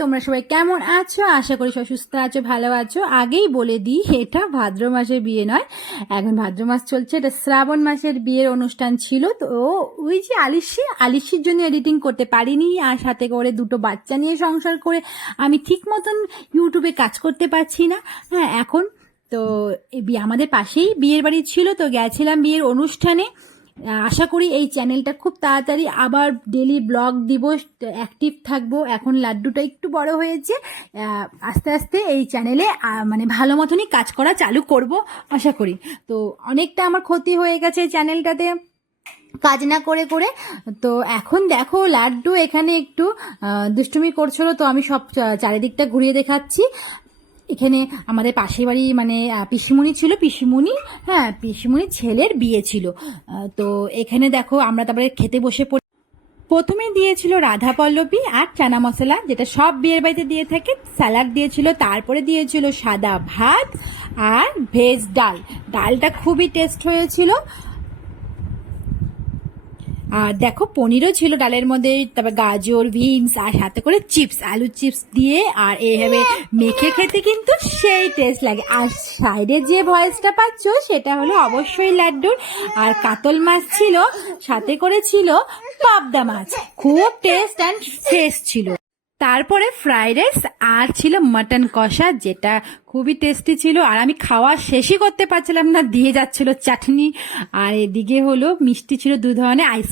তোমরা সবাই কেমন আছো? আশা করি সবাই সুস্থ আছো, ভালো আছো। আগেই বলে দিই, এটা ভাদ্র মাসের বিয়ে নয়, এখন ভাদ্র মাস চলছে, এটা শ্রাবণ মাসের বিয়ের অনুষ্ঠান ছিল। তো ওই যে আলিশির জন্য এডিটিং করতে পারিনি, আর সাথে করে দুটো বাচ্চা নিয়ে সংসার করে আমি ঠিক মতন ইউটিউবে কাজ করতে পারছি না। হ্যাঁ, এখন তো আমাদের পাশেই বিয়ের বাড়ি ছিল, তো গেছিলাম বিয়ের অনুষ্ঠানে। আশা করি এই চ্যানেলটা খুব তাড়াতাড়ি আবার ডেলি ব্লগ দিব, অ্যাক্টিভ থাকবো। এখন লাড্ডুটা একটু বড় হয়েছে, আস্তে আস্তে এই চ্যানেলে মানে ভালো মতনই কাজ করা চালু করব আশা করি। তো অনেকটা আমার ক্ষতি হয়ে গেছে এই চ্যানেলটাতে কাজ না করে করে। তো এখন দেখো লাড্ডু এখানে একটু দুষ্টুমি করছিল, তো আমি সব চারিদিকটা ঘুরিয়ে দেখাচ্ছি। এখানে আমাদের পাশের বাড়ি মানে পিসিমণি ছিল, পিসিমণির ছেলের বিয়ে ছিল। তো এখানে দেখো আমরা তারপরে খেতে বসে পড়ি। প্রথমে দিয়েছিল রাধা পল্লবী আর চানা মশলা, যেটা সব বিয়ের বাড়িতে দিয়ে থাকে, স্যালাড দিয়েছিল, তারপরে দিয়েছিল সাদা ভাত আর ভেজ ডাল। ডালটা খুবই টেস্ট হয়েছিল। আর দেখো পনিরও ছিল ডালের মধ্যে, তারপর গাজর, বিনস, আর সাথে করে চিপস, আলু চিপস দিয়ে, আর এইভাবে মেখে খেতে কিন্তু সেই টেস্ট লাগে। আর সাইডে যে ভয়েসটা পাচ্ছ সেটা হলো অবশ্যই লাড্ডুর। আর কাতল মাছ ছিল, সাথে করে ছিল পাবদা মাছ, খুব টেস্ট অ্যান্ড ফ্রেশ ছিল। তারপরে ফ্রাইড রাইস আর ছিল মাটন কষা, যেটা খুবই টেস্টি ছিল। আর আমি খাওয়া শেষই করতে পারছিলাম না, দিয়ে যাচ্ছিল চাটনি। আর এদিকে হলো মিষ্টি ছিল দু ধরনের, আইস